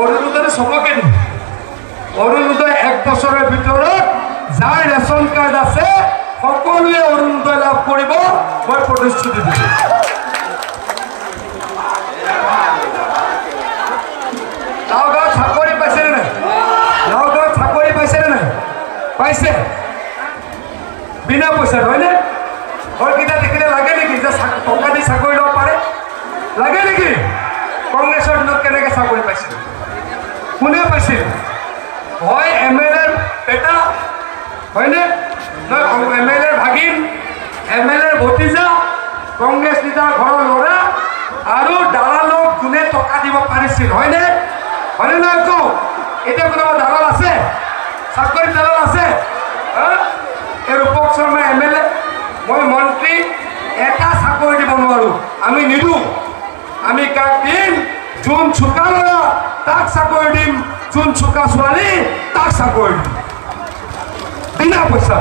অৰুণোদয় সবকে দিম অৰুণোদয় 1 বছৰৰ ভিতৰত যাৰ ৰেচন কাৰ্ড আছে সকলোৱে অৰুণোদয় লাভ কৰিব মই প্ৰতিশ্ৰুতি দিছোঁ লাউগাঁৱত চাকৰি পাইছেনে নাই লাউগাঁৱত চাকৰি পাইছেনে নাই পাইছে বিনা পইচাত হয়নে ঘৰকেইটা দেখিলে লাগে নেকি যে টকা দি চাকৰি ল'ব পাৰে লাগে নেকি কংগ্ৰেছৰ দিনত কেনেকৈ চাকৰি পাইছিল কোনে পাইছিল হয় MLA বেটা হয়নে নহয় MLA ভাগিন MLA ভতিজা কংগ্ৰেছ নেতাৰ ঘৰৰ ল'ৰা আৰু দালালক যোনে টকা দিব পাৰিছিল হয়নে হয়নে নহয় কওঁ এতিয়া কোনোবা দালাল আছে চাকৰি দালাল আছে এই ৰূপক শৰ্মা MLA মই মন্ত্ৰী এটা চাকৰি দিব নোৱাৰোঁ আমি নিদিওঁ আমি কাক দিম যোন চোকা ল'ৰা তাক চাকৰি দিম যোন চোকা ছোৱালী তাক চাকৰি দিম বিনা পইচা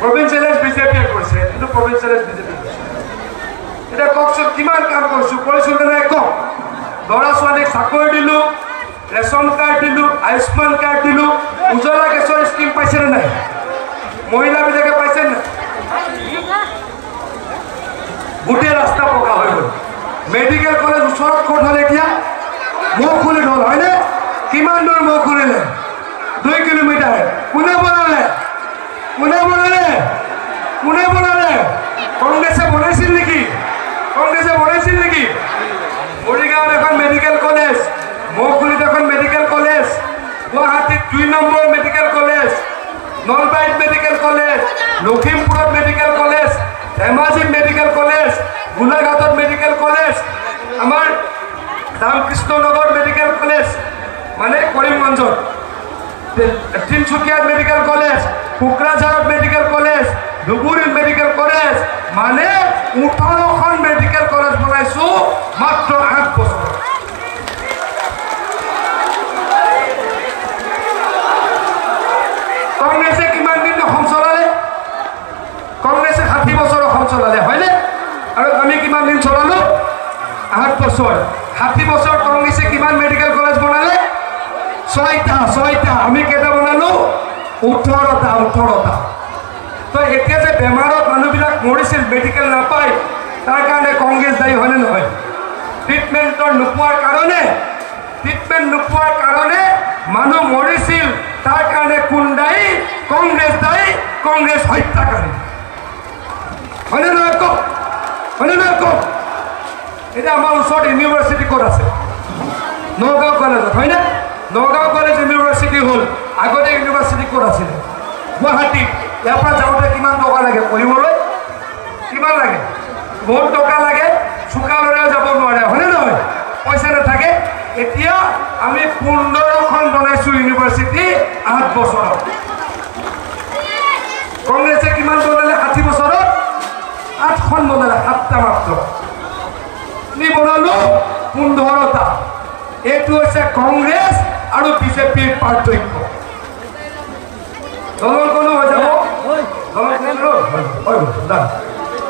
প্ৰভিঞ্চিয়েলাইজ বিজেপিয়ে কৰিছে কিন্তু প্ৰভিঞ্চিয়েলাইজ বিজেপি কৰিছে এতিয়া কওকচোন কিমান কাম কৰিছোঁ নে নাই কওক ল'ৰা ছোৱালীক চাকৰি দিলোঁ ৰেচন কাৰ্ড দিলোঁ আয়ুষ্মান কাৰ্ড দিলোঁ উজ্বলা গেছৰ স্কিম পাইছেনে নাই মহিলাবিলাকে পাইছে নাই গোটেই ৰাস্তা পকা হৈ গ'ল মেডিকেল কলেজ ওচৰত ক'ত হ'ল এতিয়া মুখ খুলি হ'ল হয়নে কিমান দূৰ মুখ খুলিলে 2 কিলোমিটাৰ কোনে বনালে কোনে বনালে কোনে বনালে কংগ্ৰেছে বনাইছিল নেকি কংগ্ৰেছে বনাইছিল নেকি মৰিগাঁৱত এখন মেডিকেল কলেজ মৌখুলিত এখন মেডিকেল কলেজ গুৱাহাটীত 2 নম্বৰ মেডিকেল কলেজ নলবাৰীত মেডিকেল কলেজ লখিমপুৰত মেডিকেল কলেজ ধেমাজিত মেডিকেল কলেজ গোলাঘাটত মেডিকেল কলেজ আমাৰ ৰামকৃষ্ণ নগৰ মেডিকেল কলেজ মানে কৰিমগঞ্জত তিনিচুকীয়াত মেডিকেল কলেজ কোকৰাঝাৰত মেডিকেল কলেজ ধুবুৰীত মেডিকেল কলেজ মানে 18খন মেডিকেল কলেজ বনাইছোঁ মাত্ৰ 8 বছৰ কংগ্ৰেছে কিমান দিন অসম চলালে কংগ্ৰেছে 60 বছৰ অসম চলালে হয়নে আৰু আমি কিমান দিন চলালো 8 বছৰ 60 বছৰ কংগ্ৰেছে কিমান মেডিকেল কলেজ বনালে 6টা আমি কেইটা বনালো 18টা তো এতিয়া যে বেমাৰত মানুহবিলাক মৰিছিল মেডিকেল নাপায় তাৰ কাৰণে কংগ্ৰেছ দায়ী হয়নে নহয় ট্ৰিটমেণ্ট নোপোৱাৰ কাৰণে মানুহ মৰিছিল তাৰ কাৰণে কোন দায়ী কংগ্ৰেছ দায়ী কংগ্ৰেছ হত্যাকাৰী হয়নে নহয় কওক এতিয়া আমাৰ ওচৰত ইউনিভাৰ্চিটি ক'ত আছে নগাঁও কলেজত হয়নে নগাঁও কলেজ ইউনিভাৰ্চিটি হ'ল আগতে ইউনিভাৰ্চিটি ক'ত আছিলে গুৱাহাটীত ইয়াৰ পৰা যাওঁতে কিমান টকা লাগে পঢ়িবলৈ কিমান লাগে বহুত টকা লাগে চোকা ল'ৰাই যাব নোৱাৰে হয়নে নহয় পইচা নাথাকে এতিয়া আমি 15খন বনাইছোঁ ইউনিভাৰ্চিটি 8 বছৰত কংগ্ৰেছে কিমান বনালে 60 বছৰত 8খন বনালে 7টা মাত্ৰ আমি বনালোঁ 15টা এইটো হৈছে কংগ্ৰেছ আৰু বিজেপিৰ পাৰ্থক্য দলংখনো হৈ যাব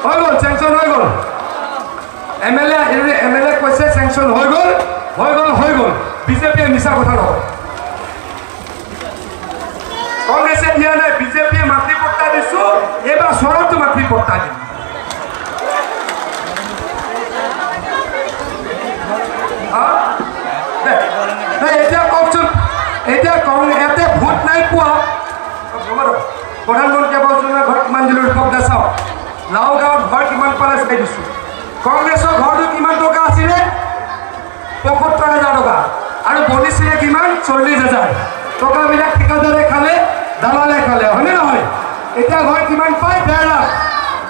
হৈ গ'ল চেংচন হৈ গ'ল MLA কৈছে চেংচন হৈ গ'ল বিজেপিয়ে মিছা কথা নকয় কংগ্ৰেছে দিয়া নাই বিজেপিয়ে মাতৃ পট্টা দিছোঁ এইবাৰ চৰতো মাতৃ পট্টা দিম এতিয়া কওকচোন এতিয়া ইয়াতে ভোট নাই পোৱা প্ৰধানমন্ত্ৰী আৱাস যোজনাৰ ঘৰ কিমান দিলোঁ ৰিপৰ্ট নাচাওঁ লাউগাঁৱত ঘৰ কিমান পালে চাই দিছোঁ কংগ্ৰেছৰ ঘৰটো কিমান টকা আছিলে 75,000 টকা আৰু বনিছিলে কিমান 40,000 টকাবিলাক ঠিকাদাৰে খালে দালালে খালে হয়নে নহয় এতিয়া ঘৰ কিমান পায় 1.5 লাখ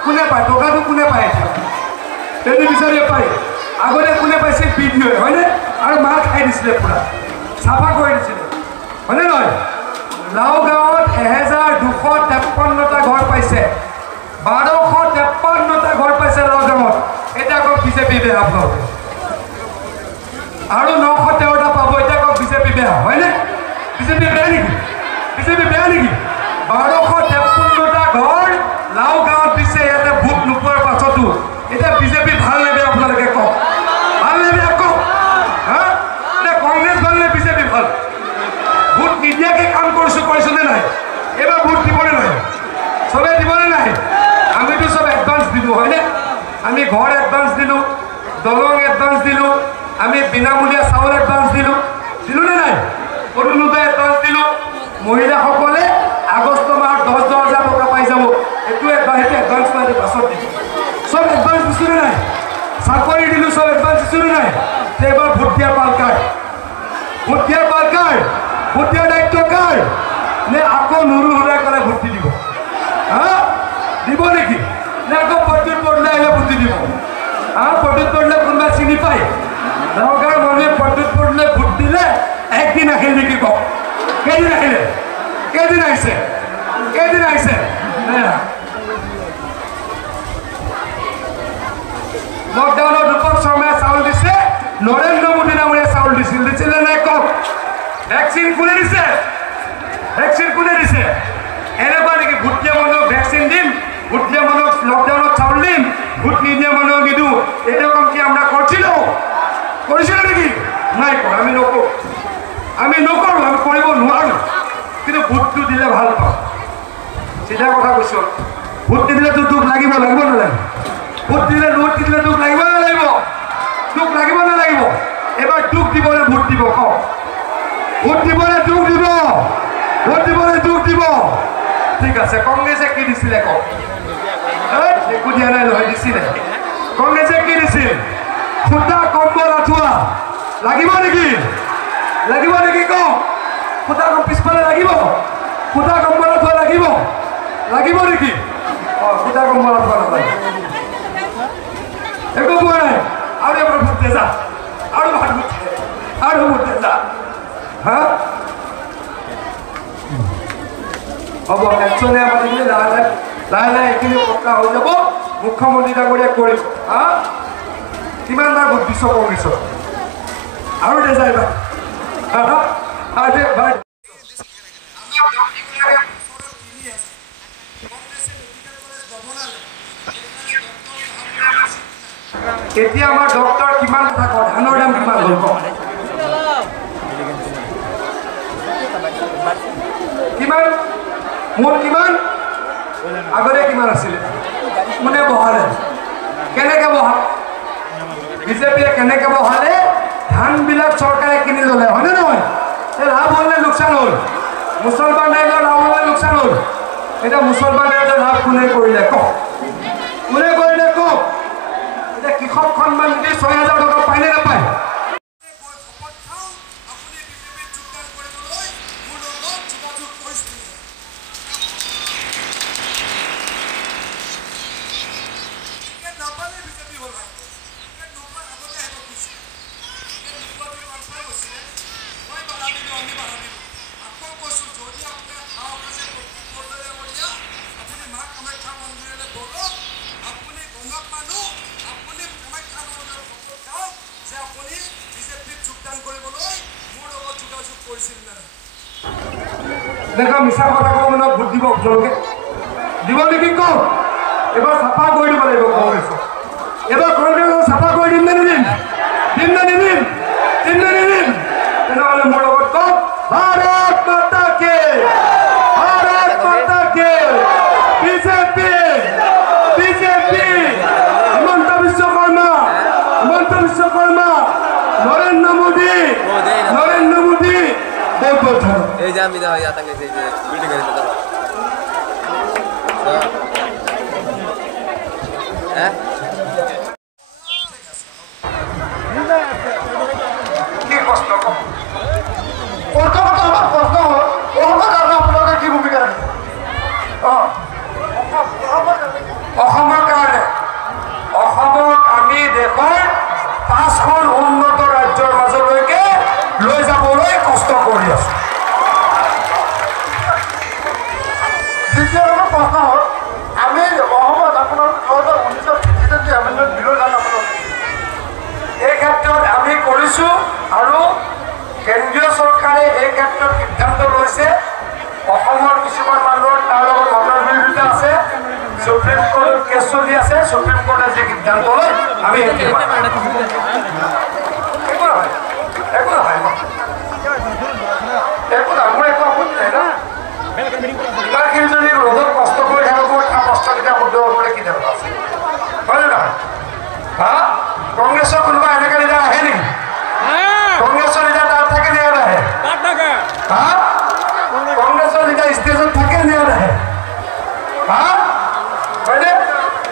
কোনে পায় টকাটো কোনে পায় এতিয়া টেলিভিশ্যনে পায় আগতে কোনে পাইছিল ভিডিঅ'য়ে হয়নে আৰু মাৰ খাই দিছিলে পূৰা চাফা কৰি দিছিলে হয়নে নহয় লাউগাঁৱত 1253টা ঘৰ পাইছে 1253টা ঘৰ পাইছে লাউগাঁৱত এতিয়া কওক বিজেপি বেয়া আপোনালোকে আৰু 913টা পাব এতিয়া কওক বিজেপি বেয়া হয়নে বিজেপি বেয়া নেকি 1253টা ঘৰ লাউগাঁৱত দিছে ইয়াতে ভোট নোপোৱাৰ পাছতো এতিয়া বিজেপি আমি ঘৰ এডভান্স দিলোঁ, দলং এডভান্স দিলোঁ, আমি বিনামূলীয়া চাউল এডভান্স দিলোঁ নে নাই? অৰুণোদয় এডভান্স দিলোঁ। মহিলাসকলে আগষ্ট মাহত 10,000 টকা পাই যাব। এইটো এডভান্স মানে পাছত দিম। চব এডভান্স দিছোঁ নে নাই? চাকৰি দিলোঁ, চব এডভান্স দিছোঁ নে নাই? এইবাৰ ভোট দিয়া পাল কাৰ? ভোট দিয়া পাল কাৰ? ভোট দিয়া দায়িত্ব কাৰ? নে আকৌ নুৰু হুৰাই ক'লে ভোট দি দিব? হা দিব নেকি? নে আকৌ প্ৰদ্যুৎ বৰদলৈ আহিলে ভোট দি দিব? প্ৰদ্যুৎ বৰদলৈ কোনোবাই চিনি পায়? নগাঁৱৰ মানুহে প্ৰদ্যুৎ বৰদলৈ ভোট দিলে একদিন আহিল নেকি কওক? কেইদিন আহিলে? কেইদিন আহিছে? কেইদিন আহিছে? লকডাউনত ৰূপক শৰ্মাই চাউল দিছে, নৰেন্দ্ৰ মোদী নামৰে চাউল দিছিলে নাই কওক? ভেকচিন কোনে দিছে? ভেকচিন কোনে দিছে? এনেকুৱা নেকি ভোট দিয়া মানুহক ভেকচিন দিম, ভোট দিয়া মানুহক লকডাউনত চাউল দিম, ভোট নিদিয়া মানুহক নিদিওঁ, এরকম কি আমরা করছিলাম নাকি? নাই কর, আমি নকৰো, আমি কৰিব নোৱাৰো, কিন্তু ভোটটো দিলে ভাল পাওঁ। চিধা কথা কৈছো, ভোট দিলেতো দুখ লাগিব নালাগে? ভোট দিলে নোট দিলে দুখ লাগিব নালাগিব? দুখ লাগিব নালাগিব? এবাৰ দুখ দিবলৈ ভোট দিব কওক? ভোট দিবলৈ দুখ দিব? ভোট দিবলৈ দুখ দিব? ঠিক আছে, কংগ্ৰেছে কি দিছিলে কওক? একো দিয়া নাই নহয়, দিছিলে। কংগ্ৰেছে কি দিছিল? সূতা কম্বল আঁঠুৱা লাগিব নেকি? লাগিব নেকি কওক? সূতা পিছফালে লাগিব? সূতা কম্বল আঁঠুৱা লাগিব? লাগিব নেকি? সূতা কম্বল আঁঠুৱা নালাগে, একো পোৱা নাই। আৰু এবাৰ ভোট দে যা, আৰু ভাল ভোট দে, আৰু ভোট দে যা। হা হ'ব, একচুৱেলি আমাৰ লাহে লাহে এইখিনি কথা হৈ যাব। মুখ্যমন্ত্ৰী ডাঙৰীয়া কৰিব। হা কিমানবাৰ ভোট দিছ কংগ্ৰেছক? আৰু দে যায় এইবাৰ। এতিয়া আমাৰ ডক্টৰ কিমান কথা কয়, ধানৰ দাম কিমান হ'ল কওক? কিমান মোৰ কিমান আগতে কিমান আছিলে? কোনে বহালে? কেনেকে বহা? বিজেপিয়ে কেনেকে বহালে? ধানবিলাক চৰকাৰে কিনি ল'লে, হয়নে নহয়? লাভ হ'ল নে লোকচান হ'ল? মুছলমান ৰাইজৰ লাভ হ'ল নে লোকচান হ'ল? এতিয়া মুছলমান ৰাইজৰ লাভ কোনে কৰিলে কওক? কোনে কৰিলে কওক? এতিয়া কৃষক সন্মান নিধি 6,000 টকা পায় নে নাপায়? দেখা মিছা কথা কব মানে ভোট দিব আপোনালোকে? দিব নেকি কওক? এবাৰ চাফা কৰি দিব লাগিব কংগ্ৰেছক। এবাৰ কংগ্ৰেছক চাফা কৰি দিম নে নিদিম? দিম নে নিদিম? দিম নে নিদিম? তেনেহ'লে মোৰ লগত কওক, ভাৰত মাতা কি, ভাৰত মাতা কি, বিজেপি, বিজেপি, হিমন্ত বিশ্ব শৰ্মা, হিমন্ত বিশ্ব শৰ্মা, নরেন্দ্র মোদী, নরেন্দ্র মোদী। बहुत बहुत धन्यवाद। এই যে আমি দেখা আতঙ্কে সেই যে বিল্ডিং এর ভিতর হ্যাঁ কি কষ্ট কত কত আমার প্রশ্ন ওর কারণে আপনাদের কি ভূমিকা রাখে? অসমৰ কাৰণে অসমক আমি দেশৰ 5খন উন্নত ৰাজ্যৰ মাজলৈকে লৈ যাবলৈ কষ্ট কৰি আছো। দ্বিতীয় নম্বৰ প্ৰশ্ন হ'ল, আমি অসমত আপোনাৰ 2019 প্ৰেচিডেণ্ট এমেণ্ডমেণ্ট বিলৰ কাৰণে এই ক্ষেত্ৰত আমি কৰিছোঁ আৰু কেন্দ্ৰীয় চৰকাৰে এই ক্ষেত্ৰত সিদ্ধান্ত লৈছে। অসমৰ কিছুমান মানুহৰ তাৰ লগত মতৰ বিৰোধিতা আছে, সুপ্ৰিম কোৰ্টত কেছ চলি আছে, সুপ্ৰিম কোৰ্টে যি সিদ্ধান্ত লয় আমি একো নহয় একো নহয় একো নহয়, মোৰ একো আপত্তি নাই না। ইমানখিনি যদি ৰ'দত কষ্ট কৰি থাকোঁ, কষ্ট কেতিয়া শুদ্ধ কৰিবলৈ কি দৰকাৰ আছে, হয় নে নহয়? কংগ্ৰেছৰ কোনোবা এনেকৈ লিডাৰ আহে নেকি কংগ্ৰেছৰ লিডাৰ তাত থাকে নে নাহে হা কংগ্ৰেছৰ লিডাৰ ষ্টেজত থাকে নে নাহে হা হয়নে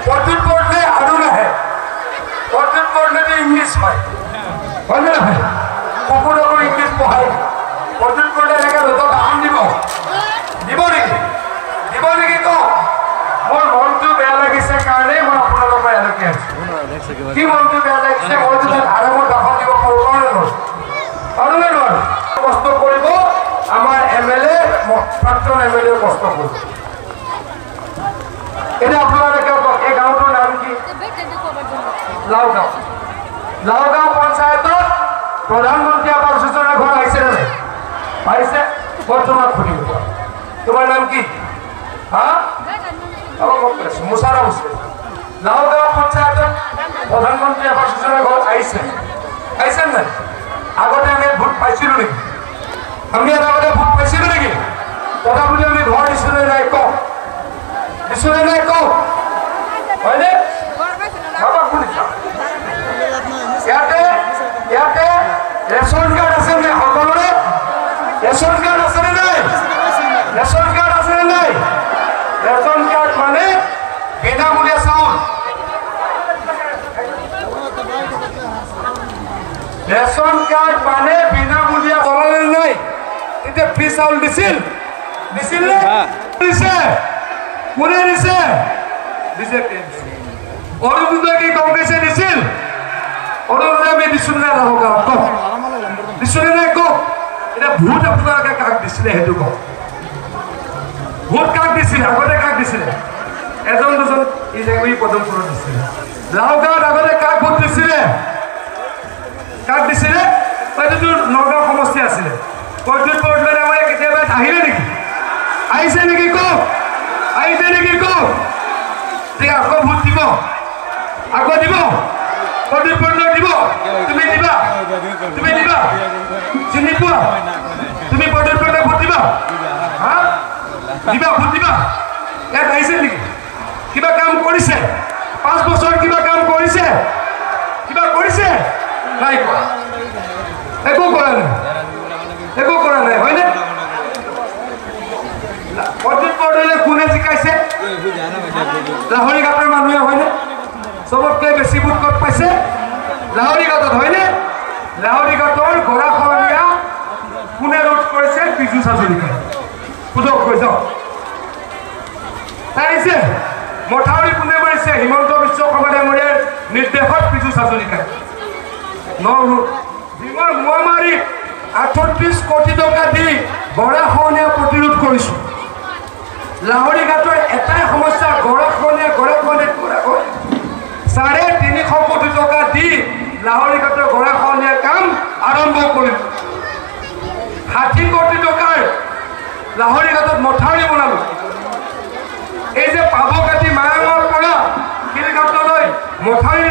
প্ৰদ্যুৎ বৰদলৈ আৰু নাহে প্ৰদ্যুৎ বৰদলৈ ইংলিছ হয় হয়নে নহয় কুকুৰকো ইংলিছ পঢ়ায় প্ৰদ্যুৎ বৰদলৈ এনেকৈ ৰ'দত ভাষণ দিব নেকি কওক মোৰ মনটো বেয়া লাগিছে কাৰণে মই আপোনালোকৰ এলৈকে আছোঁ কি মনটো বেয়া লাগিছে মইতো তাত আৰামত ভাষণ দিব পাৰোঁ নে নোৱাৰোঁ কষ্ট কৰিব আমাৰ MLA প্ৰাক্তন MLA কষ্ট কৰিব এতিয়া আপোনালোকে কওক এই গাঁওটোৰ নাম কি লাওগাঁও পঞ্চায়তত প্ৰধানমন্ত্ৰী আৱাস যোজনা ঘৰ আহিছে নে নাই পাইছে মই তোমাক সুধিব তোমাৰ নাম কি হা মুছাৰা হুছেইন লাওগাঁও পঞ্চায়তত প্ৰধানমন্ত্ৰী আৱাস যোজনা ঘৰ আহিছে নাই আগতে আমি ভোট পাইছিলোঁ নেকি আমি আগতে ভোট পাইছিলোঁ নেকি কথা বুলি আমি ঘৰ দিছোঁ নাই কওক হয়নে শুনিছা ইয়াতে ৰেচন কাৰ্ড আছে নে সকলোৰে ৰেচন কাৰ্ড আছে নে নাই ৰেচন কাৰ্ড মানে বিনামূলীয়া চাউল ৰেচন কাৰ্ড মানে বিনামূলীয়া চলালে নাই এতিয়া ফ্ৰী চাউল দিছিল নে দিছে কোনে দিছে অৰুণোদয় কি কংগ্ৰেছে দিছিল অৰুণোদয় আমি দিছোঁ নে কওক দিছোঁ নে নাই কওক এতিয়া ভোট আপোনালোকে কাক দিছিলে সেইটো কওক ভোট কাক দিছিলে আগতে কাক দিছিলে এজন দুজন পদমপুৰত দিছিলে লাওগাঁৱত আগতে কাক ভোট দিছিলে এইটোতো নগাঁও সমষ্টি আছিলে প্ৰদ্যুৎ বৰদলৈ আমাৰ কেতিয়াবা আহিলে নেকি আহিছে নেকি কওক ঠিক আকৌ ভোট দিব প্ৰদ্যুৎ বৰদলৈ দিব তুমি দিবা চিনি পোৱা তুমি প্ৰদ্যুৎ বৰদলৈ ভোট দিবা হা ভোট দিবা ইয়াত আহিছে নেকি কিবা কাম কৰিছে 5 বছৰ কিবা কাম কৰিছে নাই কৰা একো কৰা নাই হয়নে প্ৰদ্যুৎ বৰদলৈ কোনে জিকাইছে লাহৰী ঘাটৰ মানুহে হয়নে চবতকৈ বেছি ভোট ক'ত পাইছে লাহৰী ঘাটত হয়নে লাহৰী ঘাটৰ গৰাখহনীয়া কোনে ৰোধ কৰিছে পীযুষ হাজৰিকাই সোধক কৈ যাওক আহিছে মথাউৰি কোনে মাৰিছে হিমন্ত বিশ্ব শৰ্মা ডাঙৰীয়াৰ নিৰ্দেশত পীযুষ হাজৰিকাই ডিঙৰ মহামাৰীত 38 কোটি টকা দি গৰাখহনীয়া প্ৰতিৰোধ কৰিছোঁ লাহৰী ঘাটৰ এটাই সমস্যা গৰাখহনীয়া 350 কোটি টকা দি লাহৰী ঘাটৰ গৰাখহনীয়া কাম আৰম্ভ কৰিলোঁ 60 কোটি টকাৰ লাহৰী ঘাটত মথাউৰি বনালোঁ এই যে পাবকাটি মায়াঙৰ পৰা শিলঘাটলৈ মথাউৰি